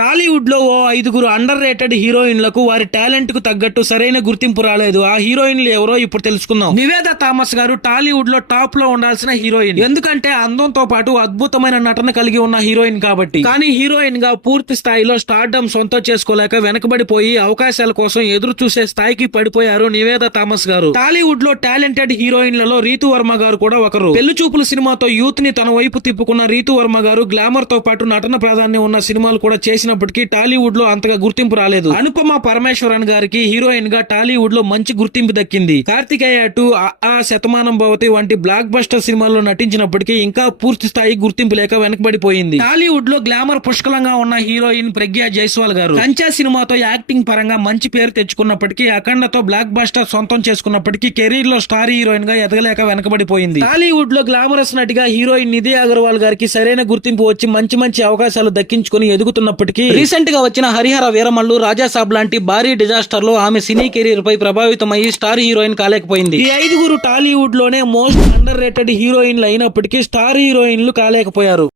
టాలీవుడ్ లో ఓ 5 under rated హీరోయిన్లకు వారి talent కు తగ్గట్టు సరైన గుర్తింపు రాలేదు. ఆ హీరోయిన్లు ఎవరో ఇప్పుడు తెలుసుకుందాం. నివేదా థామస్ గారు టాలీవుడ్ లో టాప్ లో ఉండాల్సిన హీరోయిన్. ఎందుకంటే అందంతో పాటు అద్భుతమైన నటన కలిగి ఉన్న హీరోయిన్ కాబట్టి. కానీ హీరోయిన్ గా పూర్తి స్థాయిలో స్టార్డమ్ సొంతం చేసుకోలేక వెనకబడిపోయి అవకాశాల కోసం ఎదురు చూసే స్థాయికి పడిపోయారు నివేదా థామస్ గారు. టాలీవుడ్ లో టాలెంటెడ్ హీరోయిన్లలో రీతు వర్మ గారు కూడా ఒకరు. పెళ్లి చూపుల సినిమాతో యూత్ ని తన వైపు తిప్పుకున్న రీతు వర్మ గారు గ్లామర్ తో పాటు నటన ప్రాధాన్యం ఉన్న సినిమాలు కూడా చేసినప్పటికీ టాలీవుడ్ లో అంతగా గుర్తింపు రాలేదు. అనుపమ పరమేశ్వరన్ గారికి హీరోయిన్ గా టాలీవుడ్ లో మంచి గుర్తింపు దక్కింది. కార్తికేయ 2, ఆ శతమానం భవతి వంటి బ్లాక్ బస్టర్ సినిమాల్లో నటించినప్పటికీ ఇంకా పూర్తి స్థాయి గుర్తింపు లేక వెనకబడిపోయింది. టాలీవుడ్ లో గ్లామర్ పుష్కలంగా ఉన్న హీరోయిన్ ప్రజ్ఞా జైస్వాల్ గారు కంచా సినిమాతో యాక్టింగ్ పరంగా మంచి పేరు తెచ్చుకున్నప్పటికీ అఖండతో బ్లాక్ బస్టర్ సొంతం చేసుకున్నప్పటికీ కెరీర్ లో స్టార్ హీరోయిన్ గా ఎదగలేక వెనకబడిపోయింది. టాలీవుడ్ లో గ్లామరస్ నటిగా హీరోయిన్ నిధి అగర్వాల్ గారికి సరైన గుర్తింపు వచ్చి మంచి అవకాశాలు దక్కించుకుని ఎదుగుతున్నప్పటికీ రీసెంట్ గా వచ్చిన హరిహర వీరమల్లు, రాజాసాబ్ లాంటి భారీ డిజాస్టర్ లో ఆమె సినీ కెరీర్ పై ప్రభావితమయ్యి స్టార్ హీరోయిన్ కాలేకపోయింది. ఈ 5 టాలీవుడ్ లోనే మోస్ట్ అండర్ రేటెడ్ హీరోయిన్లు అయినప్పటికీ స్టార్ హీరోయిన్లు కాలేకపోయారు.